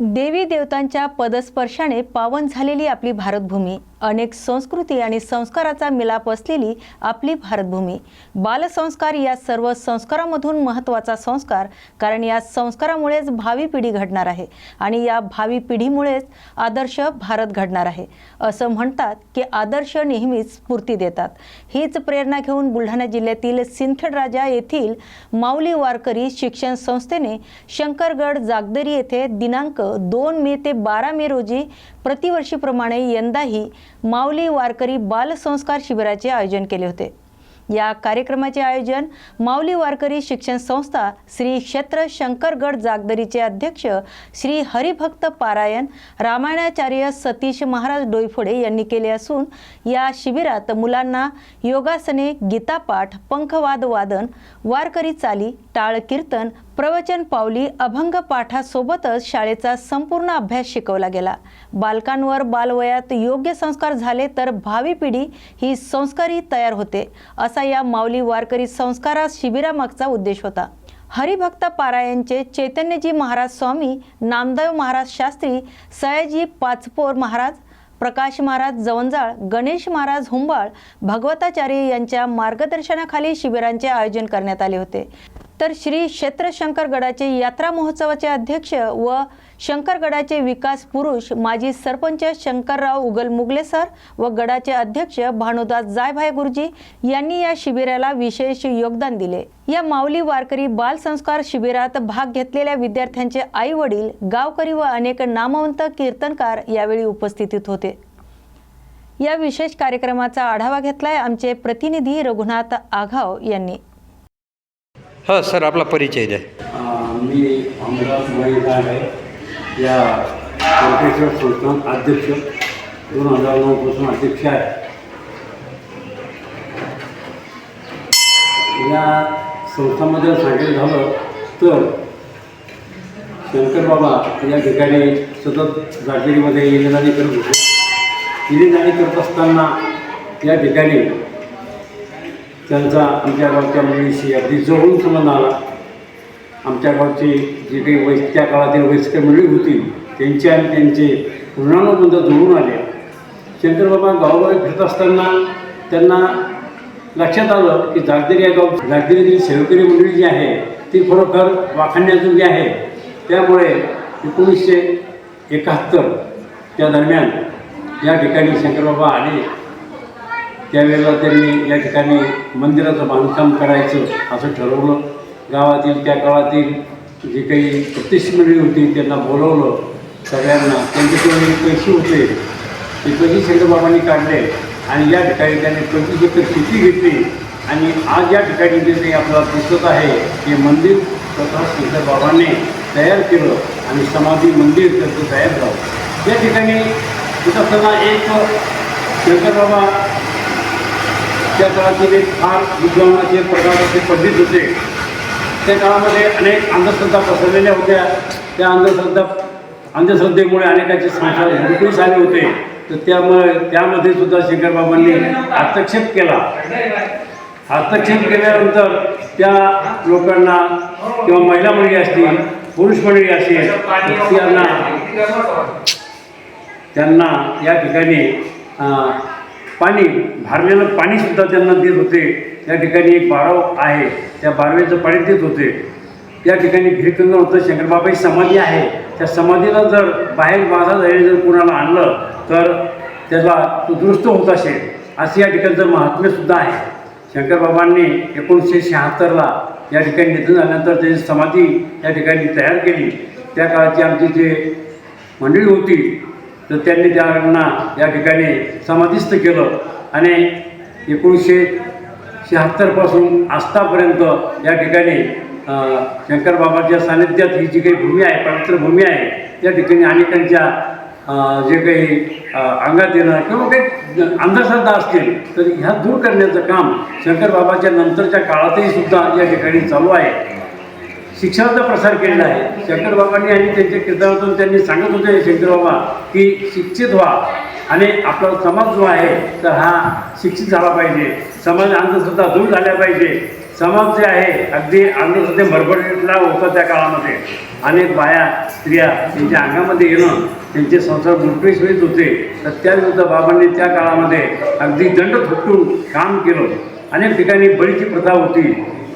देवी देवतांच्या पदस्पर्शाने पावन झालेली आपली भारतभूमी. अनेक संस्कृती आणि संस्काराचा मिलाप असलेली आपली भारतभूमी. बालसंस्कार या सर्व संस्कारामधून महत्त्वाचा संस्कार कारण या संस्कारामुळेच भावी पिढी घडणार आहे आणि या भावी पिढीमुळेच आदर्श भारत घडणार आहे. असं म्हणतात की आदर्श नेहमीच स्फूर्ती देतात. हीच प्रेरणा घेऊन बुलढाणा जिल्ह्यातील सिंदखेड राजा येथील माऊली वारकरी शिक्षण संस्थेने शंकरगड जागदरी येथे दिनांक दोन मे ते बारा मे रोजी प्रतिवर्षीप्रमाणे यंदाही माऊली वारकरी बालसंस्कार शिबिराचे आयोजन केले होते. या कार्यक्रमाचे आयोजन माऊली वारकरी शिक्षण संस्था श्री क्षेत्र शंकरगड जागदरीचे अध्यक्ष श्री हरिभक्त पारायण रामायणाचार्य सतीश महाराज डोईफोडे यांनी केले असून या शिबिरात मुलांना योगासने गीतापाठ पंखवाद वादन वारकरी चाली टाळ कीर्तन प्रवचन पावली अभंग पाठासोबतच शाळेचा संपूर्ण अभ्यास शिकवला गेला. बालकांवर बालवयात योग्य संस्कार झाले तर भावी पिढी ही संस्कारी तयार होते असा या माऊली वारकरी संस्कारा शिबिरामागचा उद्देश होता. हरिभक्त पारायणचे चैतन्यजी महाराज स्वामी नामदेव महाराज शास्त्री सयाजी पाचपोर महाराज प्रकाश महाराज जवंजाळ गणेश महाराज हुंबाळ भगवताचार्य यांच्या मार्गदर्शनाखाली शिबिरांचे आयोजन करण्यात आले होते. तर श्री क्षेत्र शंकरगडाचे यात्रा महोत्सवाचे अध्यक्ष व शंकरगडाचे विकास पुरुष माजी सरपंच शंकरराव उगल मुगले सर व गडाचे अध्यक्ष भानुदास जायभाई गुरुजी यांनी या शिबिराला विशेष योगदान दिले. या माऊली वारकरी बाल संस्कार शिबिरात भाग घेतलेल्या विद्यार्थ्यांचे आई वडील गावकरी व अनेक नामवंत कीर्तनकार यावेळी उपस्थितीत होते. या विशेष कार्यक्रमाचा आढावा घेतलाय आमचे प्रतिनिधी रघुनाथ आघाव यांनी. हां सर आपला परिचय द्या. मी अमराज महिला आहे. या कोटेश्वर संस्थान अध्यक्ष दोन हजार नऊपासून अध्यक्ष आहे. या संस्थामध्ये सांगायचं झालं तर शंकर बाबा या ठिकाणी सतत जागेमध्ये येणेजाणी करत होते. येणेजाणी करत असताना या ठिकाणी त्यांचा आमच्या गावच्या मुलीशी अगदी जवळून संबंध आला. आमच्या गावची जी काही वैस त्या काळातील वयस्कर मंडळी होती त्यांचे आणि त्यांचे ऋणानुबंध जोडून आले. शंकरबाबा गावोगावी फिरत असताना त्यांना लक्षात आलं की जागदरी या गाव जागदेरीतील सेवकरी मंडळी जी आहे ती खरोखर वाखाण्याजोगी आहे. त्यामुळे एकोणीसशे एकाहत्तर त्या दरम्यान या ठिकाणी शंकरबाबा आले. त्यावेळेला त्यांनी या ठिकाणी मंदिराचं बांधकाम करायचं असं ठरवलं. गावातील त्या काळातील जे काही प्रतिष्ठित मंडळी होती त्यांना बोलवलं. सगळ्यांना त्यांच्याकडे पैसे होते. ते पैसे शंकरबाबांनी काढले आणि या ठिकाणी त्यांनी पंचवीस एकर शेती घेतली. आणि आज या ठिकाणी जे काही आपल्याला दिसत आहे ते मंदिर स्वतः शंकरबाबांनी तयार केलं आणि समाधी मंदिर त्याचं तयार झालं. या ठिकाणी एक शंकरबाबा त्या काळातील एक फार विद्वानाचे प्रकारचे पंडित होते. त्या काळामध्ये अनेक अंधश्रद्धा पसरलेल्या होत्या. त्या अंधश्रद्धा अंधश्रद्धेमुळे अनेकाचे संसार हुडकूस आले होते. तर त्यामुळे त्यामध्ये सुद्धा शेखरबाबांनी हस्तक्षेप केला. हस्तक्षेप केल्यानंतर त्या लोकांना किंवा महिला मंडळी असतील पुरुष मंडळी असतील त्यांना त्यांना या ठिकाणी पाणी भारलेलं पाणीसुद्धा त्यांना देत होते. त्या ठिकाणी एक बारव आहे त्या बारव्याचं पाणी देत होते. या ठिकाणी भिरकंगण होतं शंकरबाबाची समाधी आहे. त्या समाधीला जर बाहेर बाधा झाले जर कोणाला आणलं तर त्याचा तो दुरुस्त होत असेल. असे या ठिकाणचं महात्म्यसुद्धा आहे शंकरबाबांनी एकोणीसशे शहात्तरला या ठिकाणी निधन झाल्यानंतर त्याची समाधी या ठिकाणी तयार केली. त्या काळाची आमची जे मंडळी होती तर त्यांनी त्यांना या ठिकाणी समाधिस्थ केलं. आणि एकोणीसशे शहात्तरपासून आस्थापर्यंत या ठिकाणी अं, शंकरबाबाच्या सानिध्यात ही जी काही भूमी आहे पवित्र भूमी आहे त्या ठिकाणी अनेकांच्या जे काही अंगात येणं किंवा काही अंधश्रद्धा असतील तर ह्या दूर करण्याचं काम शंकरबाबाच्या नंतरच्या काळातही सुद्धा या ठिकाणी चालू आहे. शिक्षणाचा प्रसार केलेला आहे. शंकरबाबांनी आणि त्यांच्या कीर्तनातून त्यांनी सांगत होते शंकरबाबा की शिक्षित व्हा आणि आपला समाज जो आहे तर हा शिक्षित झाला पाहिजे. समाज अंधश्रद्धा दूर झाल्या पाहिजे. समाज जे आहे अगदी अंधश्रद्धे भरभरला होतं त्या काळामध्ये. अनेक बाया स्त्रिया त्यांच्या अंगामध्ये येणं त्यांचे संसार मुठवीस होत होते. तर त्याविरुद्ध बाबांनी त्या काळामध्ये अगदी दंड थोपटून काम केलं. अनेक ठिकाणी बळीची प्रथा होती.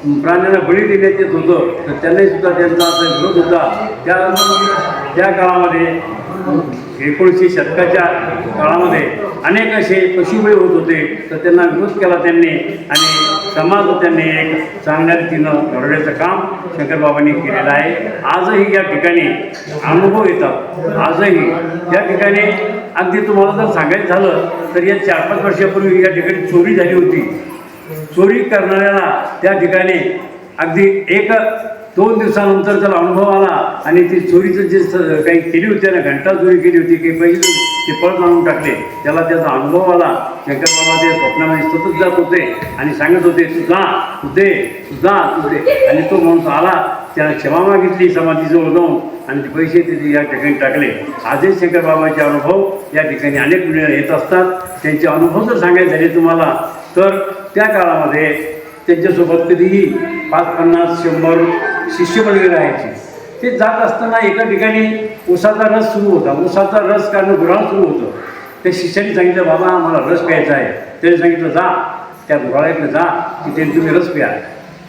प्राण्यांना बळी देण्यात येत होतं तर त्यांनाही सुद्धा त्यांचा असा विरोध होता. त्या त्या काळामध्ये एकोणीसशे शतकाच्या काळामध्ये अनेक असे पशुबळी होत होते. तर त्यांना विरोध केला त्यांनी आणि समाज त्यांनी एक चांगल्या रीतीनं घडवण्याचं काम शंकरबाबांनी केलेलं आहे. आजही या ठिकाणी अनुभव येतात. आजही त्या ठिकाणी अगदी तुम्हाला जर सांगायचं झालं तर या चार पाच वर्षापूर्वी या ठिकाणी चोरी झाली होती. चोरी करणाऱ्याला त्या ठिकाणी अगदी एक दोन दिवसानंतर त्याला अनुभव आला आणि ती चोरीचं जे काही केली होती ना घंटा चोरी केली होती की पहिले ते पळत आणून टाकले. त्याला त्याचा अनुभव आला. शंकर बाबा ते स्वप्नामध्ये सतत जात होते आणि सांगत होते तू जा तू दे तू जा तू दे. आणि तो माणूस आला त्याला क्षमा मागितली समाधीजवळ जाऊन आणि ते पैसे तिथे या ठिकाणी टाकले. आजही शंकर बाबाचे अनुभव या ठिकाणी अनेक वेळा येत असतात. त्यांचे अनुभव जर सांगायचे झाले तुम्हाला तर त्या काळामध्ये त्यांच्यासोबत कधीही पाच पन्नास शंभर शिष्यमंडळी राहायची. ते जात असताना एका ठिकाणी उसाचा रस सुरू होता. उसाचा रस कारण गुराळ सुरू होतं. त्या शिष्याने सांगितलं बाबा आम्हाला रस प्यायचा आहे. त्याने सांगितलं जा त्या गुऱ्हाळ्याकडे जा तिथे तुम्ही रस प्या.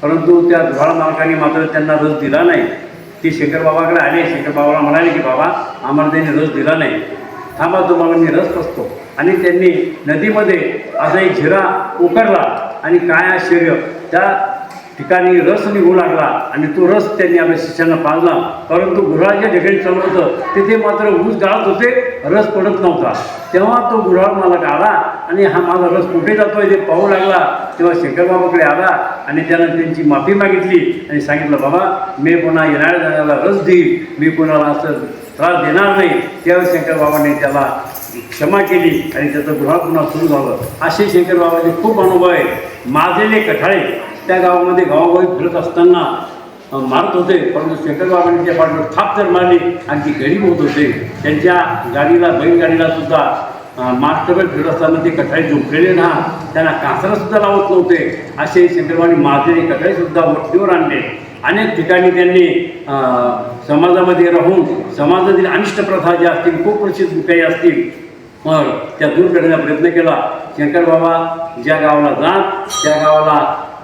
परंतु त्या गुऱ्हाळ मालकाने मात्र त्यांना रस दिला नाही. ते शंकर बाबाकडे आले. शंकर बाबाला म्हणाले की बाबा आम्हाला त्यांनी रस दिला नाही. थांबा तुम्हाला मी रस पसतो आणि त्यांनी नदीमध्ये असा एक झिरा उकरला आणि काय आश्चर्य त्या ठिकाणी रस निघू लागला आणि तो रस त्यांनी आपल्या शिष्यांना पाजला. परंतु गुऱ्हाळ ठिकाणी चालू होतं. तिथे मात्र ऊस गाळत होते रस पडत नव्हता. तेव्हा तो गुराळ मला गाळा आणि हा माझा रस कुठे जातोय ते पाहू लागला. तेव्हा शंकरबाबाकडे आला आणि त्यानं त्यांची माफी मागितली आणि सांगितलं बाबा मी पुन्हा येणाऱ्या जाण्याला रस देईल. मी कोणाला असं त्रास देणार नाही. त्यावेळी शंकरबाबांनी त्याला क्षमा केली आणि त्याचं गुन्हा पुन्हा सुरू झालं. असे शंकर बाबाचे खूप अनुभव आहेत. माझेले कठाळे त्या गावामध्ये गावोगावी फिरत असताना मारत होते. परंतु शंकरबाबांनी त्या पाठीवर थाप जर मारली आणि ती गरीब होत होते. त्यांच्या गाडीला बैलगाडीला सुद्धा मास्टरवर फिरत असताना ते कठाळे झोपलेले ना त्यांना कासरा सुद्धा लावत नव्हते. असे शंकरबाबांनी माझे कठाळे सुद्धा वरतीवर आणले. अनेक ठिकाणी त्यांनी समाजामध्ये राहून समाजातील अनिष्ट प्रथा ज्या असतील खूप प्रसिद्ध काही असतील मग त्या दूर करण्याचा प्रयत्न केला. शंकर बाबा ज्या गावाला जात त्या गावाला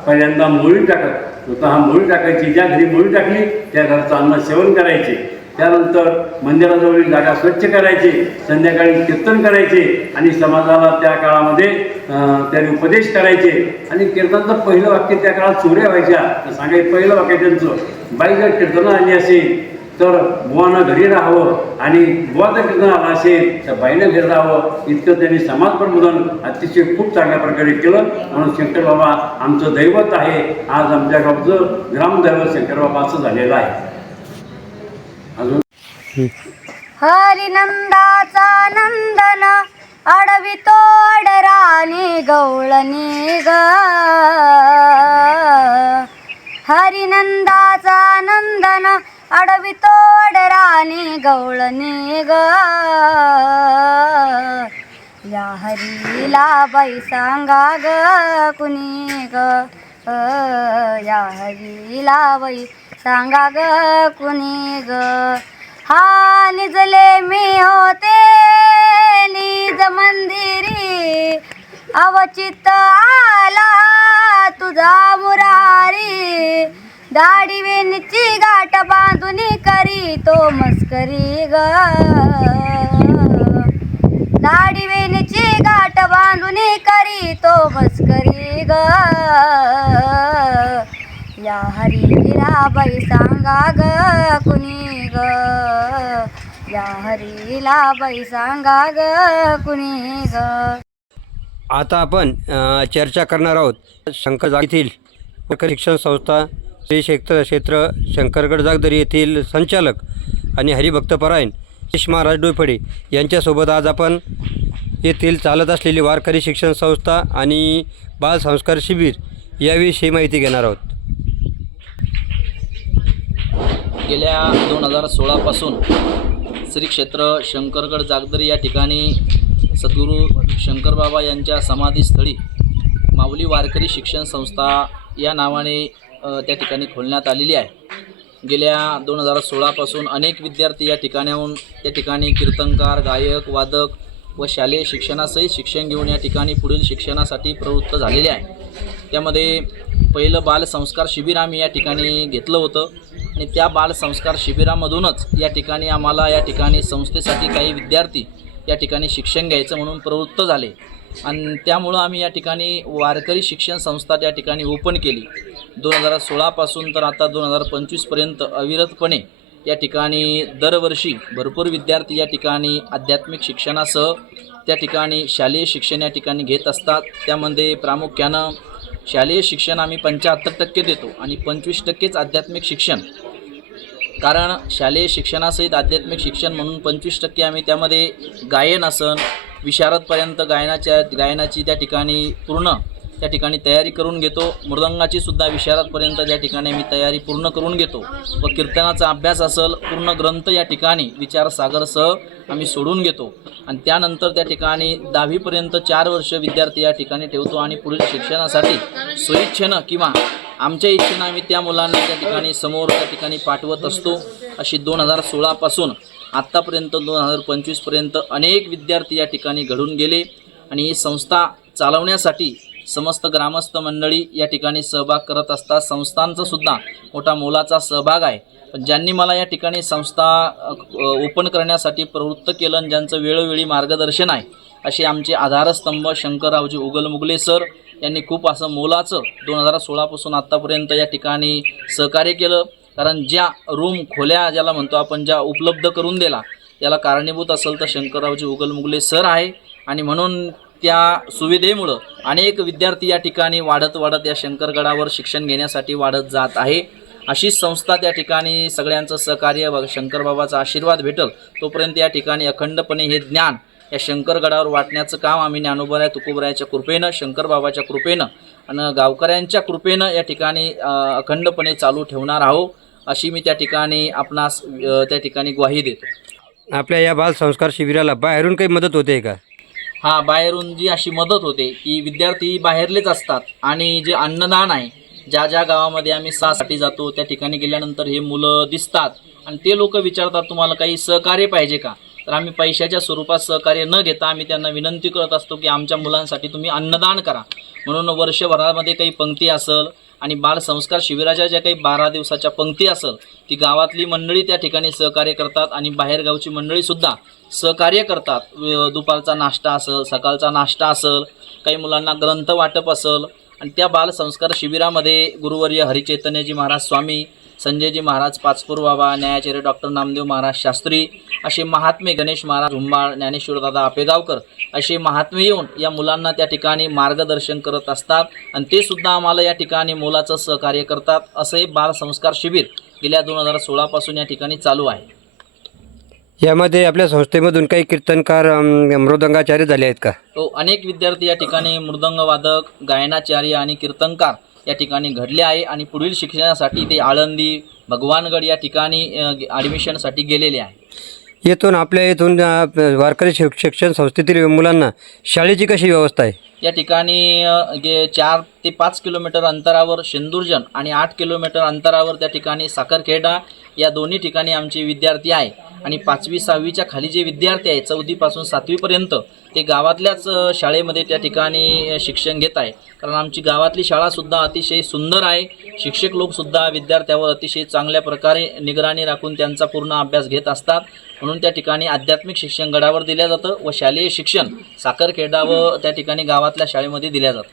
पहिल्यांदा मोळी टाकत. स्वतः मोळी टाकायची. ज्या घरी मोळी टाकली त्या घरचं अन्न सेवन करायचे. त्यानंतर मंदिराजवळील जागा स्वच्छ करायची संध्याकाळी कीर्तन करायचे आणि समाजाला त्या काळामध्ये त्याने उपदेश करायचे. आणि कीर्तनाचं पहिलं वाक्य त्या काळात चोऱ्या व्हायच्या. तर सांगायचं पहिलं वाक्य त्यांचं. बाई जर कीर्तन आली असेल तर बुवानं घरी राहावं आणि बुवाचं कीर्तन आलं असेल तर बाईनं घरी राहावं. इतकं त्यांनी समाज प्रबोधन अतिशय खूप चांगल्या प्रकारे केलं. म्हणून शंकर बाबा आमचं दैवत आहे. आज आमच्या गावचं ग्रामदैवत शंकर झालेलं आहे. हरिनंदाचा नंदन अडवितो अडराने गवळणी ग. हरिनंदाचा नंदन अडवितो अडराने गवळणी ग. या हरीला बाई सांगा ग कुणी ग? या हरीला बाई सांगा ग कुणी ग? हा निजले मी होते निज मंदिरी. अवचित आला तुझा मुरारी. दाढी वेणीची गाठ बांधून करी तो मस्करी ग. दाढी वेणीची गाठ बांधून करी तो मस्करी ग. या हरी हरीला बाई सांगा ग कुणी ग? या हरीला बाई सांगा ग कुणी ग? आता आपण चर्चा करणार आहोत. शंकर येथील शिक्षण संस्था श्री क्षेत्र क्षेत्र शंकरगड जागदरी येथील संचालक आणि हरिभक्तपरायण यश महाराज डोयफळे यांच्यासोबत आज आपण येथील चालत असलेली वारकरी शिक्षण संस्था आणि बाल संस्कार शिबिर याविषयी माहिती घेणार आहोत. गेल्या दोन हजार सोळापासून श्री क्षेत्र शंकरगड जागदरी या ठिकाणी सद्गुरू शंकरबाबा यांच्या समाधीस्थळी माऊली वारकरी शिक्षण संस्था या नावाने त्या ठिकाणी खोलण्यात आलेली आहे. गेल्या दोन हजार सोळापासून अनेक विद्यार्थी या ठिकाणाहून त्या ठिकाणी कीर्तनकार गायक वादक व शालेय शिक्षणासहित शिक्षण घेऊन या ठिकाणी पुढील शिक्षणासाठी प्रवृत्त झालेले आहे. त्यामध्ये पहिलं बालसंस्कार शिबिर आम्ही या ठिकाणी घेतलं होतं. आणि त्या बालसंस्कार शिबिरामधूनच या ठिकाणी आम्हाला या ठिकाणी संस्थेसाठी काही विद्यार्थी या ठिकाणी शिक्षण घ्यायचं म्हणून प्रवृत्त झाले. आणि त्यामुळं आम्ही या ठिकाणी वारकरी शिक्षण संस्था त्या ठिकाणी ओपन केली. दोन हजार सोळापासून तर आता दोन हजार पंचवीसपर्यंत अविरतपणे या ठिकाणी दरवर्षी भरपूर विद्यार्थी या ठिकाणी आध्यात्मिक शिक्षणासह त्या ठिकाणी शालेय शिक्षण या ठिकाणी घेत असतात. त्यामध्ये प्रामुख्यानं शालेय शिक्षण आम्ही पंच्याहत्तर टक्के देतो आणि पंचवीस टक्केच आध्यात्मिक शिक्षण. कारण शालेय शिक्षणासहित आध्यात्मिक शिक्षण म्हणून पंचवीस टक्के आम्ही त्यामध्ये गायन असन विशारदपर्यंत गायनाच्या गायनाची त्या ठिकाणी पूर्ण त्या ठिकाणी तयारी करून घेतो. मृदंगाची सुद्धा विशारदपर्यंत त्या ठिकाणी मी तयारी पूर्ण करून घेतो. व कीर्तनाचा अभ्यास असेल पूर्ण ग्रंथ या ठिकाणी विचारसागरसह आम्ही सोडून घेतो. आणि त्यानंतर त्या ठिकाणी दहावीपर्यंत चार वर्ष विद्यार्थी या ठिकाणी ठेवतो आणि पुढील शिक्षणासाठी स्वइच्छेनं किंवा आमच्या इच्छेनं आम्ही त्या मुलांना त्या ठिकाणी समोर त्या ठिकाणी पाठवत असतो. अशी दोन हजार सोळापासून आत्तापर्यंत दोन हजार पंचवीसपर्यंत अनेक विद्यार्थी या ठिकाणी घडून गेले. आणि ही संस्था चालवण्यासाठी समस्त ग्रामस्थ मंडळी या ठिकाणी सहभाग करत असतात. संस्थांचा सुद्धा मोठा मोलाचा सहभाग आहे. पण ज्यांनी मला या ठिकाणी संस्था ओपन करण्यासाठी प्रवृत्त केलं आणि ज्यांचं वेळोवेळी मार्गदर्शन आहे असे आमचे आधारस्तंभ शंकररावजी उगलमुगले सर यांनी खूप असं मोलाचं दोन हजार सोळापासून आत्तापर्यंत या ठिकाणी सहकार्य केलं. कारण ज्या रूम खोल्या ज्याला म्हणतो आपण ज्या उपलब्ध करून दिला त्याला कारणीभूत असेल तर शंकररावजी उगलमुगले सर आहे. आणि म्हणून त्या सुविधेमुळं अनेक विद्यार्थी या ठिकाणी वाढत वाढत या शंकरगडावर शिक्षण घेण्यासाठी वाढत जात आहे. अशीच संस्था त्या ठिकाणी सगळ्यांचं सहकार्य व शंकरबाबाचा आशीर्वाद भेटल तोपर्यंत या ठिकाणी अखंडपणे हे ज्ञान या शंकरगडावर वाटण्याचं काम आम्ही ज्ञानोबराय तुकोबरायाच्या कृपेनं शंकरबाबाच्या कृपेनं आणि गावकऱ्यांच्या कृपेनं या ठिकाणी अखंडपणे चालू ठेवणार आहो अशी मी त्या ठिकाणी आपणास त्या ठिकाणी ग्वाही देतो. आपल्या या बाल संस्कार शिबिराला बाहेरून काही मदत होते का? हा बाहेरून जी अशी मदत होते की विद्यार्थी बाहेरलेच असतात. आणि जे अन्नदान आहे ज्या ज्या गावामध्ये आम्ही सहासाठी जातो त्या ठिकाणी गेल्यानंतर हे मुलं दिसतात. आणि ते लोक विचारतात तुम्हाला काही सहकार्य पाहिजे का? तर आम्ही पैशाच्या स्वरूपात सहकार्य न घेता आम्ही त्यांना विनंती करत असतो की आमच्या मुलांसाठी तुम्ही अन्नदान करा. म्हणून वर्षभरामध्ये काही पंक्ती असेल आणि बालसंस्कार शिबिराच्या ज्या काही बारा दिवसाच्या पंक्ती असेल ती गावातली मंडळी त्या ठिकाणी सहकार्य करतात आणि बाहेरगावची मंडळीसुद्धा सहकार्य करतात. दुपारचा नाश्ता असेल सकाळचा नाश्ता असेल काही मुलांना ग्रंथ वाटप असेल आणि त्या बालसंस्कार शिबिरामध्ये गुरुवर्य हरिचैतन्यजी महाराज स्वामी संजयजी महाराज पाचपूर बाबा न्यायाचार्य डॉक्टर नामदेव महाराज शास्त्री असे महात्मे गणेश महाराज हुंबाळ ज्ञानेश्वरदादा आपेगावकर असे महात्मे येऊन या मुलांना त्या ठिकाणी मार्गदर्शन करत असतात आणि ते सुद्धा आम्हाला या ठिकाणी मोलाचं सहकार्य करतात असं हे बालसंस्कार शिबिर गेल्या दोन हजार सोळापासून या ठिकाणी चालू आहे. यामध्ये आपल्या संस्थेमधून काही कीर्तनकार अम, मृदंगाचार्य झाले आहेत का? तो अनेक विद्यार्थी या ठिकाणी मृदंग वादक गायनाचार्य आणि कीर्तनकार या ठिकाणी घडले आहे आणि पुढील शिक्षणासाठी ते आळंदी भगवानगड या ठिकाणी ॲडमिशनसाठी गेलेले आहे. येथून आपल्या इथून अ, वारकरी शिक- शिक्षण संस्थेतील मुलांना शाळेची कशी व्यवस्था आहे? या ठिकाणी अ, गे चार ते पाच किलोमीटर अंतरावर शेंदुर्जन आणि आठ किलोमीटर अंतरावर त्या ठिकाणी साखरखेडा या दोन्ही ठिकाणी आमचे विद्यार्थी आहे आणि पाचवी सहावीच्या खाली जे विद्यार्थी आहे चौथीपासून सातवीपर्यंत ते गावातल्याच शाळेमध्ये त्या ठिकाणी शिक्षण घेत आहे कारण आमची गावातली शाळासुद्धा अतिशय सुंदर आहे. शिक्षक लोकसुद्धा विद्यार्थ्यावर अतिशय चांगल्या प्रकारे निगराणी राखून त्यांचा पूर्ण अभ्यास घेत असतात. म्हणून त्या ठिकाणी आध्यात्मिक शिक्षण गडावर दिलं जातं व शालेय शिक्षण साखरखेडा व त्या ठिकाणी गावातल्या शाळेमध्ये दिल्या जातं.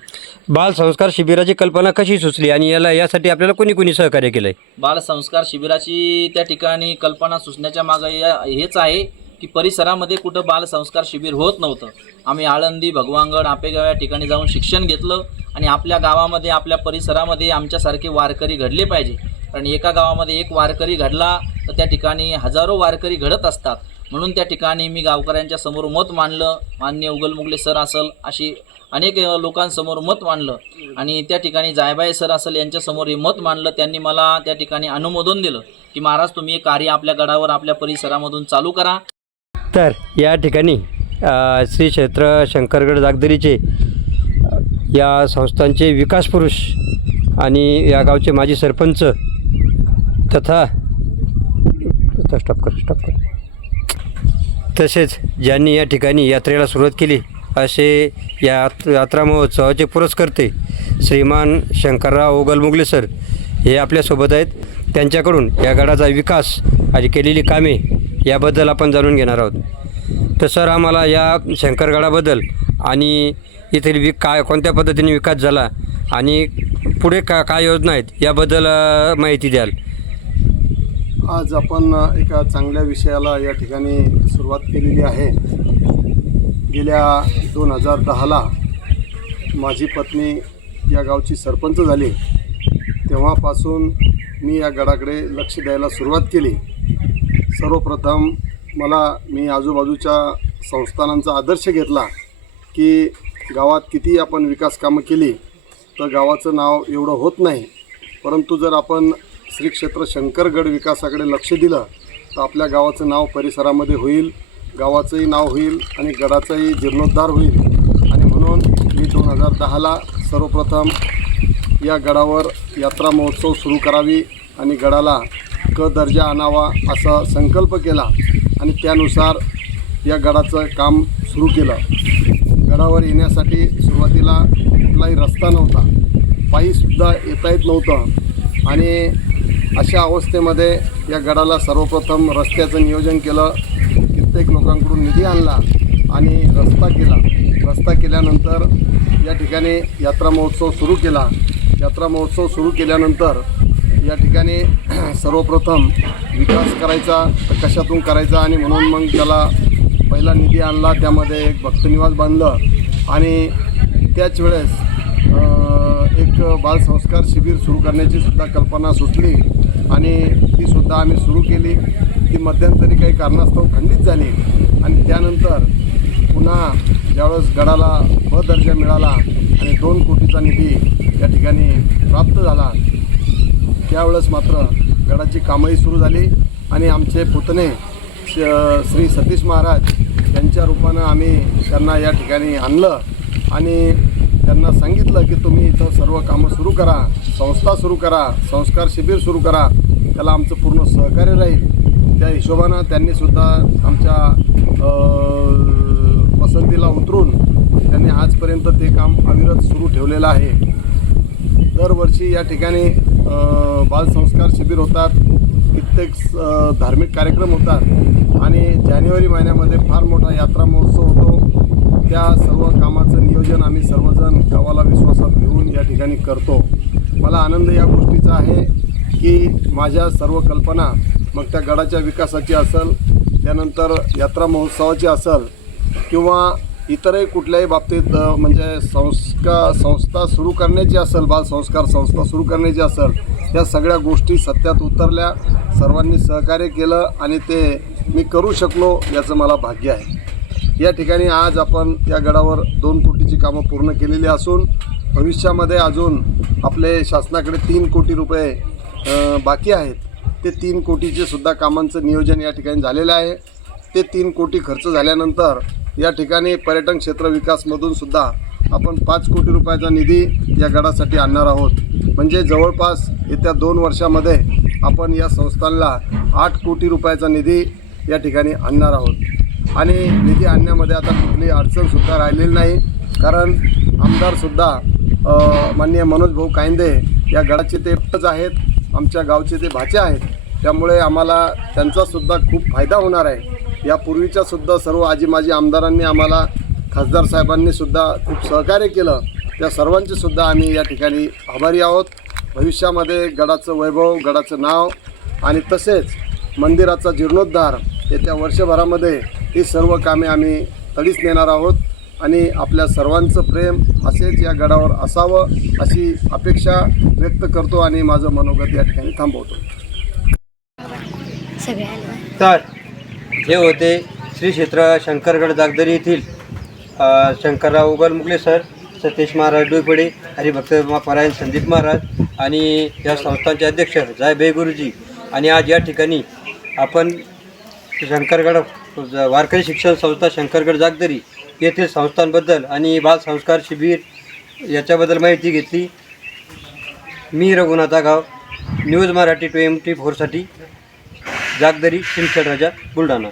बाल संस्कार शिबिराची कल्पना कशी सुचली आणि याला यासाठी आपल्याला कोणी कोणी सहकार्य केलं आहे बालसंस्कार शिबिराची त्या ठिकाणी कल्पना सुचण्याच्या मागं हेच आहे की परिसरामध्ये कुठं बालसंस्कार शिबिर होत नव्हतं. आम्ही आळंदी भगवानगड आपेगाव या ठिकाणी जाऊन शिक्षण घेतलं आणि आपल्या गावामध्ये आपल्या परिसरामध्ये आमच्यासारखे वारकरी घडले पाहिजे. कारण एका गावामध्ये एक वारकरी घडला तर त्या ठिकाणी हजारो वारकरी घडत असतात. म्हणून त्या ठिकाणी मी गावकऱ्यांच्या समोर मत मांडलं. मान्य उगलमुगले सर असल अशी अनेक लोकांसमोर मत मांडलं. आणि त्या ठिकाणी जायबाई सर असेल यांच्यासमोर हे मत मांडलं. त्यांनी मला त्या ठिकाणी अनुमोदन दिलं की महाराज तुम्ही हे कार्य आपल्या गडावर आपल्या परिसरामधून चालू करा. तर या ठिकाणी श्री क्षेत्र शंकरगड जागदरीचे या संस्थांचे विकास पुरुष आणि या गावचे माजी सरपंच तथा स्टॉप कर स्टॉप कर. तसेच ज्यांनी या ठिकाणी यात्रेला सुरुवात केली असे या यात्रा महोत्सवाचे पुरस्कर्ते श्रीमान शंकरराव ओगलमुगले सर हे आपल्यासोबत आहेत. त्यांच्याकडून या गडाचा विकास आणि केलेली कामे याबद्दल आपण जाणून घेणार आहोत. तर सर आम्हाला या शंकरगडाबद्दल आणि येथील वि काय कोणत्या पद्धतीने विकास झाला आणि पुढे का काय योजना आहेत याबद्दल माहिती द्याल. आज आपण एका चांगल्या विषयाला या ठिकाणी सुरुवात केलेली आहे. गेल्या दोन हजार दहाला माझी पत्नी या गावची सरपंच झाली. तेव्हापासून मी या गडाकडे लक्ष द्यायला सुरुवात केली. सर्वप्रथम मला मी आजूबाजूच्या संस्थानांचा आदर्श घेतला की गावात किती आपण विकास कामं केली तर गावाचं नाव एवढं होत नाही. परंतु जर आपण श्री क्षेत्र शंकरगड विकासाकडे लक्ष दिलं तर आपल्या गावाचं नाव परिसरामध्ये होईल गावाचंही नाव होईल आणि गडाचाही जीर्णोद्धार होईल. आणि म्हणून मी दोन हजार दहाला सर्वप्रथम या गडावर यात्रा महोत्सव सुरू करावी आणि गडाला क दर्जा आणावा असा संकल्प केला आणि त्यानुसार या गडाचं काम सुरू केलं. गडावर येण्यासाठी सुरुवातीला कुठलाही रस्ता नव्हता. पायीसुद्धा येता येत नव्हतं. आणि अशा अवस्थेमध्ये या गडाला सर्वप्रथम रस्त्याचं नियोजन केलं. कित्येक लोकांकडून निधी आणला आणि रस्ता केला. रस्ता केल्यानंतर या ठिकाणी यात्रा महोत्सव सुरू केला. यात्रा महोत्सव सुरू केल्यानंतर या ठिकाणी सर्वप्रथम विकास करायचा तर कशातून करायचा आणि म्हणून मग त्याला पहिला निधी आणला. त्यामध्ये एक भक्तनिवास बांधलं आणि त्याच वेळेस एक बालसंस्कार शिबिर सुरू करण्याची सुद्धा कल्पना सुचली आणि तीसुद्धा आम्ही सुरू केली. ती मध्यंतरी काही कारणास्तव खंडित झाली. आणि त्यानंतर पुन्हा ज्यावेळेस गडाला ब दर्जा मिळाला आणि दोन कोटीचा निधी या ठिकाणी प्राप्त झाला त्यावेळेस मात्र गडाची कामंही सुरू झाली. आणि आमचे पुतणे श- श्री सतीश महाराज यांच्या रूपानं आम्ही त्यांना या ठिकाणी आणलं. आणि त्यांना सांगितलं की तुम्ही इथं सर्व कामं सुरू करा संस्था सुरू करा संस्कार शिबिर सुरू करा. त्याला आमचं पूर्ण सहकार्य राहील. त्या हिशोबानं त्यांनीसुद्धा आमच्या पसंतीला उतरून त्यांनी आजपर्यंत ते काम अविरत सुरू ठेवलेलं आहे. दरवर्षी या ठिकाणी बालसंस्कार शिबिर होतात. कित्येक धार्मिक कार्यक्रम होतात. आणि जानेवारी महिन्यामध्ये फार मोठा यात्रा महोत्सव होतो. त्या सर्व कामाचं नियोजन आम्ही सर्वजण गावाला विश्वासात घेऊन या ठिकाणी करतो. मला आनंद या गोष्टीचा आहे की माझ्या सर्व कल्पना मग त्या गडाच्या विकासाची असेल त्यानंतर यात्रा महोत्सवाची असेल किंवा इतरही कुठल्याही बाबतीत म्हणजे संस्का संस्था सुरू करण्याची असेल बालसंस्कार संस्था सुरू करण्याची असेल या सगळ्या गोष्टी सत्यात उतरल्या सर्वांनी सहकार्य केलं आणि ते मी करू शकलो याचं मला भाग्य आहे. या ठिकाणी आज आपण या गडावर दोन कोटीची कामं पूर्ण केलेली असून भविष्यामध्ये अजून आपले शासनाकडे तीन कोटी रुपये बाकी आहेत. ते तीन कोटीचे सुद्धा कामांचं नियोजन या ठिकाणी झालेलं आहे. ते तीन कोटी खर्च झाल्यानंतर या ठिकाणी पर्यटन क्षेत्र विकासमधून सुद्धा आपण पाच कोटी रुपयाचा निधी या गडासाठी आणणार आहोत. म्हणजे जवळपास येत्या दोन वर्षामध्ये आपण या संस्थांना आठ कोटी रुपयाचा निधी या ठिकाणी आणणार आहोत. आणि निधी आणण्यामध्ये आता कुठली अडचणसुद्धा राहिलेली नाही. कारण आमदारसुद्धा माननीय मनोज भाऊ कायंदे या गडाचे ते पच आहेत आमच्या गावचे ते भाचे आहेत. त्यामुळे आम्हाला त्यांचासुद्धा खूप फायदा होणार आहे. यापूर्वीच्यासुद्धा सर्व आजी माजी आमदारांनी आम्हाला खासदार साहेबांनीसुद्धा खूप सहकार्य केलं. त्या सर्वांचेसुद्धा आम्ही या ठिकाणी आभारी आहोत. भविष्यामध्ये गडाचं वैभव गडाचं नाव आणि तसेच मंदिराचा जीर्णोद्धार येत्या वर्षभरामध्ये ही सर्व कामे आम्ही तडीस नेणार आहोत आणि आपल्या सर्वांचं प्रेम असेच या गडावर असावं अशी अपेक्षा व्यक्त करतो आणि माझं मनोगत या ठिकाणी थांबवतो. तर हे होते श्री क्षेत्र शंकरगड जागदरी येथील शंकरराव उगलमुगले सर सतीश महाराज डोईपडे हरिभक्त परायण संदीप महाराज आणि या संस्थांचे अध्यक्ष जायभाई गुरुजी. आणि आज या ठिकाणी आपण शंकरगड वारकरी शिक्षण संस्था शंकरगड जागदरी येथील संस्थांबद्दल आणि बाल संस्कार शिबिर याच्याबद्दल माहिती घेतली. मी रघुनाथा गाव न्यूज मराठी ट्वेंटी फोरसाठी जागदरी सिंदखेड राजा बुलढाणा.